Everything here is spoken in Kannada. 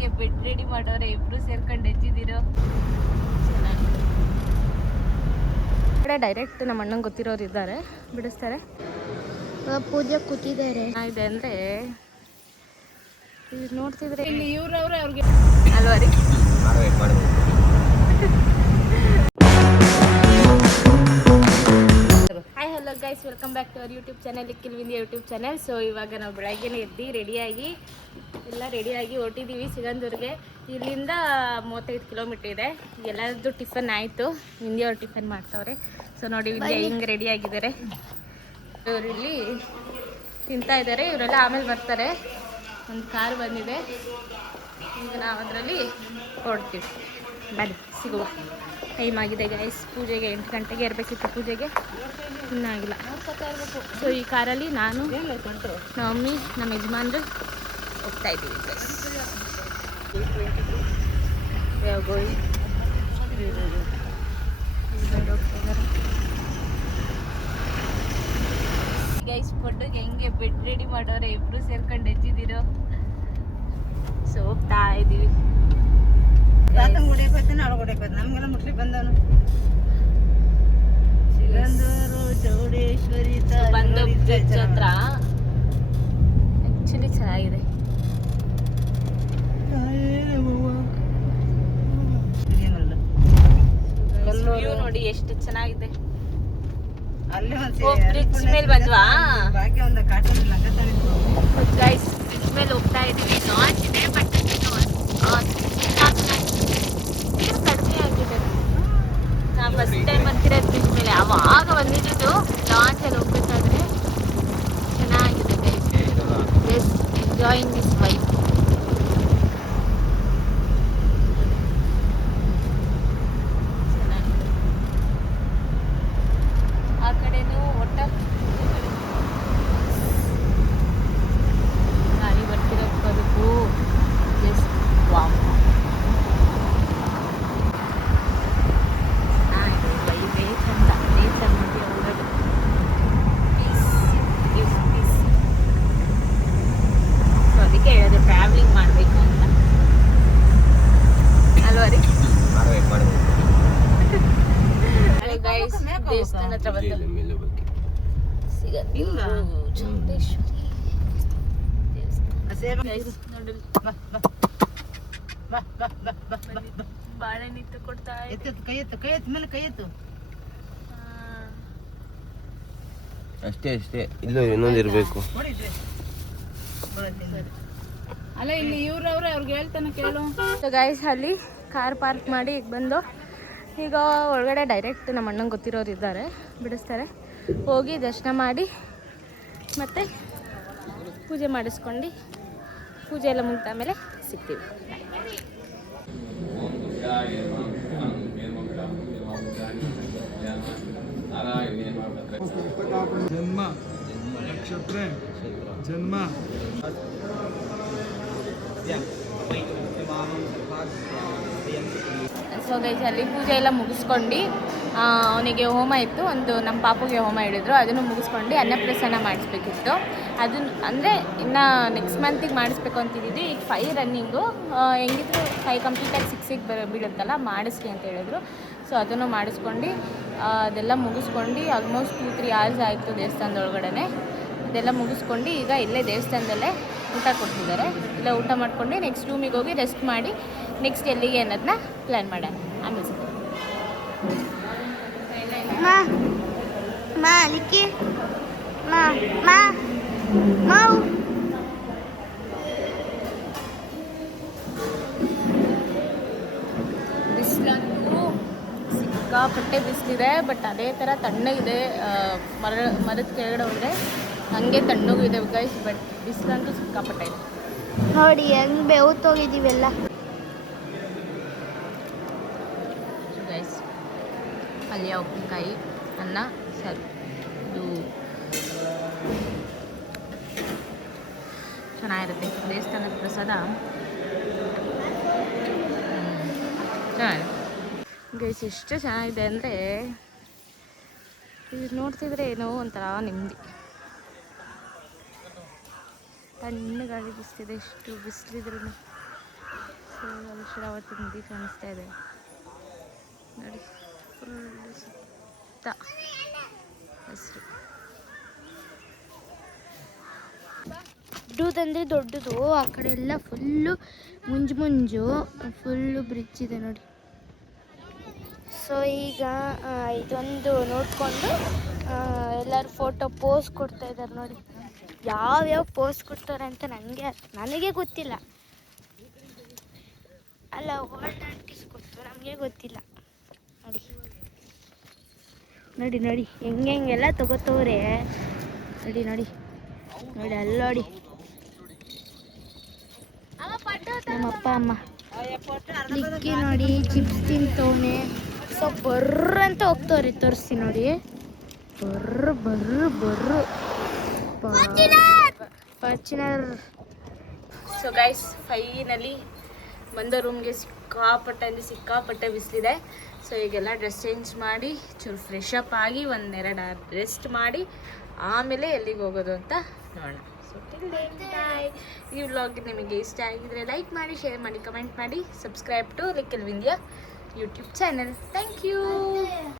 ಹೆಂಗೆ ಬೆಡ್ ರೆಡಿ ಮಾಡೋರೆ ಇಬ್ರು ಸೇರ್ಕೊಂಡು ಎದ್ದಿದ್ದೀರೋ. ಕಡೆ ಡೈರೆಕ್ಟ್ ನಮ್ಮ ಅಣ್ಣಂಗೆ ಗೊತ್ತಿರೋರು ಇದ್ದಾರೆ, ಬಿಡಿಸ್ತಾರೆ. ಪೂಜೆ ಕೂತಿದ್ದಾರೆ ಇದೆ ಅಂದ್ರೆ ನೋಡ್ತಿದ್ರೆ ಇಲ್ಲಿ ಇವ್ರವ್ರೆ ಅವ್ರಿಗೆ ಅಲ್ವಾ ರೀ. Hi hello guys, welcome back to our YouTube channel ಲಿಕ್ಕಿಲ್ ವಿಂದಿ ಯೂಟ್ಯೂಬ್ ಚಾನಲ್. ಸೊ ಇವಾಗ ನಾವು ಬೆಳಗ್ಗೆನೇ ಎದ್ದು ರೆಡಿಯಾಗಿ ಹೊರಟಿದ್ದೀವಿ ಸಿಗಂದೂರಿಗೆ. ಇಲ್ಲಿಂದ 35 ಕಿಲೋಮೀಟರ್ ಇದೆ. ಎಲ್ಲರದ್ದು ಟಿಫನ್ ಆಯಿತು, ವಿಂದಿಯವ್ರು ಟಿಫನ್ ಮಾಡ್ತವ್ರೆ. ಸೊ ನೋಡಿ ವಿಂದಿ ಹಿಂಗೆ ರೆಡಿಯಾಗಿದ್ದಾರೆ. ಇವರು ಇಲ್ಲಿ ತಿಂತಾ ಇದ್ದಾರೆ, ಇವರೆಲ್ಲ ಆಮೇಲೆ ಬರ್ತಾರೆ. ಒಂದು ಕಾರ್ ಬಂದಿದೆ, ಈಗ ನಾವು ಅದರಲ್ಲಿ ಹೊರಡ್ತೀವಿ. ಬನ್ನಿ ಸಿಗುವ. ಟೈಮ್ ಆಗಿದೆ ಗೈಸ್. ಪೂಜೆಗೆ 8 ಗಂಟೆಗೆ ಇರಬೇಕಿತ್ತು, ಪೂಜೆಗೆ ಇನ್ನಾಗಿಲ್ಲ. ಸೊ ಈ ಕಾರಲ್ಲಿ ನಾನು, ನಮ್ಮ ಮಮ್ಮಿ, ನಮ್ಮ ಯಜಮಾನ್ರು ಹೋಗ್ತಾ ಇದ್ದೀವಿ ಗೈಸ್. ಗೈಸ್ ಫುಡ್ಗೆ ಹೆಂಗೆ ಬೆಡ್ ರೆಡಿ ಮಾಡೋರೆ ಇಬ್ರು ಸೇರ್ಕೊಂಡು ಎದ್ದಿದ್ದೀರೋ. ಸೊ ಹೋಗ್ತಾ ಇದ್ದೀವಿ. ನಮ್ಗೆಲ್ಲ ಮುಟ್ಲಿ ಬಂದವನು ಸಿಗಂದೂರು ಚೌಡೇಶ್ವರಿ ಬಂದು ಬ್ರಿಡ್ಜ್ ಹತ್ರ ಆಕ್ಚುಲಿ ಚೆನ್ನಾಗಿದೆ. ವ್ಯೂ ನೋಡಿ ಎಷ್ಟು ಚೆನ್ನಾಗಿದೆ. ಬ್ರಿಡ್ಜ್ ಮೇಲೆ ಬಂದ್ವಾ ಗೈಸ್. ಬ್ರಿಡ್ಜ್ ಮೇಲೆ ಹೋಗ್ತಾ ಇದೀವಿ. ಲಾಂಚ್ ಇದೆ, ಬಟ್ ಕಡಿಮೆ ಆಗಿದೆ. ನಾವು ಫಸ್ಟ್ ಟೈಮ್ ಬರ್ತಿರೋದು ಬ್ರಿಡ್ಜ್ ಮೇಲೆ. ಅವಾಗ ಬಂದಿದ್ದು ಲಾಂಚ್ ಅಲ್ಲಿ ಹೋಗ್ಬೇಕಾದ್ರೆ ಚೆನ್ನಾಗಿದೆ guys. Just enjoying this vibe. ದೇವಸ್ಥಾನ ಹತ್ರ ಬಂದು ಬಾಳೆನಿತ್ತು ಕೊಡ್ತಾ ಕೈ ಎತ್ತು ಮೇಲೆ ಕೈ ಎತ್ತು. ಅಷ್ಟೇ ಇಲ್ಲೂ ಇನ್ನೊಂದು ಇರಬೇಕು. ಅಲ್ಲ ಇಲ್ಲಿ ಇವ್ರವ್ರೆ ಅವ್ರಿಗೆ ಹೇಳ್ತಾನೆ ಕೇಳು. ಗೈಸ್ ಅಲ್ಲಿ ಕಾರ್ ಪಾರ್ಕ್ ಮಾಡಿ ಈಗ ಬಂದು ಈಗ ಒಳಗಡೆ ಡೈರೆಕ್ಟ್ ನಮ್ಮ ಅಣ್ಣಂಗೆ ಗೊತ್ತಿರೋರು ಇದ್ದಾರೆ, ಬಿಡಿಸ್ತಾರೆ. ಹೋಗಿ ದರ್ಶನ ಮಾಡಿ ಮತ್ತೆ ಪೂಜೆ ಮಾಡಿಸ್ಕೊಂಡು ಪೂಜೆ ಎಲ್ಲ ಮುಗಿದ ಮೇಲೆ ಸಿಗ್ತೀವಿ. ಜನ್ಮ ನಕ್ಷತ್ರ ಜನ್ಮ ಸೊ ಗೈಸ್ ಅಲ್ಲಿ ಪೂಜೆ ಎಲ್ಲ ಮುಗಿಸ್ಕೊಂಡು ಅವನಿಗೆ ಹೋಮ ಇತ್ತು, ಒಂದು ನಮ್ಮ ಪಾಪುಗೆ ಹೋಮ ಹೇಳಿದ್ರು, ಅದನ್ನು ಮುಗಿಸ್ಕೊಂಡು ಅನ್ನಪ್ರಸನ್ನ ಮಾಡಿಸ್ಬೇಕಿತ್ತು. ಅದನ್ನು ಅಂದರೆ ಇನ್ನು ನೆಕ್ಸ್ಟ್ ಮಂತಿಗೆ ಮಾಡಿಸ್ಬೇಕು ಅಂತಿದ್ದೀವಿ. ಈಗ 5 ರನ್ನಿಂಗು, ಹೆಂಗಿದ್ರು 5 ಕಂಪ್ಲೀಟಾಗಿ 6ಗೆ ಬೀಳುತ್ತಲ್ಲ, ಮಾಡಿಸ್ರಿ ಅಂತ ಹೇಳಿದ್ರು. ಸೊ ಅದನ್ನು ಮಾಡಿಸ್ಕೊಂಡು ಅದೆಲ್ಲ ಮುಗಿಸ್ಕೊಂಡು ಆಲ್ಮೋಸ್ಟ್ 2-3 hours ಆಯಿತು ದೇವಸ್ಥಾನದೊಳಗಡೆ. ಅದೆಲ್ಲ ಮುಗಿಸ್ಕೊಂಡು ಈಗ ಇಲ್ಲೇ ದೇವಸ್ಥಾನದಲ್ಲೇ ಊಟ ಕೊಡ್ತಿದ್ದಾರೆ. ಇಲ್ಲ ಊಟ ಮಾಡ್ಕೊಂಡು ನೆಕ್ಸ್ಟ್ ರೂಮಿಗೆ ಹೋಗಿ ರೆಸ್ಟ್ ಮಾಡಿ ನೆಕ್ಸ್ಟ್ ಎಲ್ಲಿಗೆ ಅನ್ನೋದನ್ನ ಪ್ಲ್ಯಾನ್ ಮಾಡೋಣ. ಆಮೇಲೆ ಬಿಸಿಲಂತೂ ಸಿಕ್ಕಾಪಟ್ಟೆ ಬಿಸಿಲಿದೆ, ಬಟ್ ಅದೇ ಥರ ತಣ್ಣಗಿದೆ. ಮರದ ಕೆಳಗಡೆ ಹೋದರೆ ಹಂಗೆ ತಣ್ಣಗೂ ಇದೆ ಗೈಸ್, ಬಟ್ ಬಿಸಿಲಂತೂ ಸಿಕ್ಕಾಪಟ್ಟೆ ಇದೆ. ನೋಡಿ ಹೆಂಗ್ ಬೆವತ್ತೋಗಿದ್ದೀವೆಲ್ಲ ಗೈಸ್. ಪಲ್ಯ, ಉಪ್ಪಿನಕಾಯಿ, ಅನ್ನ, ಸಾರು. ಇದು ಚೆನ್ನಾಗಿರುತ್ತೆ ದೇವಸ್ಥಾನದ ಪ್ರಸಾದ. ಚೆನ್ನಾಗಿದೆ ಗೈಸ್. ಎಷ್ಟು ಚೆನ್ನಾಗಿದೆ ಅಂದರೆ ಇದು ನೋಡ್ತಿದ್ರೆ ಏನೋ ಒಂಥರ ನೆಮ್ಮದಿ. ತಣ್ಣಗಾಳಿ ಬಿಸ್ತಿದೆ, ಎಷ್ಟು ಬಿಸಿಲಿದ್ರೂ ಅಲ್ಲಿ ಶರಾವತಿ ನದಿ ಕಾಣಿಸ್ತಾ ಇದೆ ನೋಡಿ, ಫುಲ್ ಸುತ್ತ ಹಸಿರು. ದೊಡ್ಡದಂದ್ರೆ ದೊಡ್ಡದು, ಆ ಕಡೆ ಎಲ್ಲ ಫುಲ್ಲು ಮುಂಜು ಫುಲ್ಲು ಬ್ರಿಡ್ಜ್ ಇದೆ ನೋಡಿ. ಸೊ ಈಗ ಇದೊಂದು ನೋಡಿಕೊಂಡು ಎಲ್ಲರೂ ಫೋಟೋ ಪೋಸ್ ಕೊಡ್ತಾ ಇದ್ದಾರೆ ನೋಡಿ. ಯಾವ್ಯಾವ ಪೋಸ್ ಕೊಡ್ತಾರೆ ಅಂತ ನನಗೆ ಗೊತ್ತಿಲ್ಲ. ಅಲ್ಲ, ವರ್ಲ್ಡ್ ಆರ್ಟಿಸ್ಟ್ ಗೊತ್ತು, ನಮಗೆ ಗೊತ್ತಿಲ್ಲ. ನೋಡಿ ನೋಡಿ ನೋಡಿ ಹೆಂಗೆಲ್ಲ ತಗೋತವ್ರೆ ನೋಡಿ ನೋಡಿ ನೋಡಿ ಅಲ್ಲಿ ನೋಡಿ ನಮ್ಮ ಅಪ್ಪ ಅಮ್ಮ ಲಿಕ್ಕಿ ನೋಡಿ ಚಿಪ್ಸ್ ತಿಂತವನೆ. ಸೊ ಬರ್ರ ಅಂತ ಹೋಗ್ತವ್ರಿ, ತೋರಿಸಿ ನೋಡಿ. ಬರ್ರು ಫಾರ್ಚುನರ್. ಸೊ ಗೈಸ್, ಫೈನಲಿ ಬಂದ ರೂಮ್ಗೆ ಸಿಕ್ಕಾಪಟ್ಟೆ ಬಿಸಿಲಿದೆ. ಸೊ ಈಗೆಲ್ಲ ಡ್ರೆಸ್ ಚೇಂಜ್ ಮಾಡಿ ಚೂರು ಫ್ರೆಶ್ ಅಪ್ ಆಗಿ 1-2 ರೆಸ್ಟ್ ಮಾಡಿ ಆಮೇಲೆ ಎಲ್ಲಿಗೆ ಹೋಗೋದು ಅಂತ ನೋಡೋಣ. So bye. ಈ ವ್ಲಾಗ್ ನಿಮಗೆ ಇಷ್ಟ ಆಗಿದ್ರೆ ಲೈಕ್ ಮಾಡಿ, ಶೇರ್ ಮಾಡಿ, ಕಮೆಂಟ್ ಮಾಡಿ, ಸಬ್ಸ್ಕ್ರೈಬ್ ಟು ಲಿಕ್ಕಲ್ ವಿಂದ್ಯಾ ಯೂಟ್ಯೂಬ್ ಚಾನಲ್. Thank you.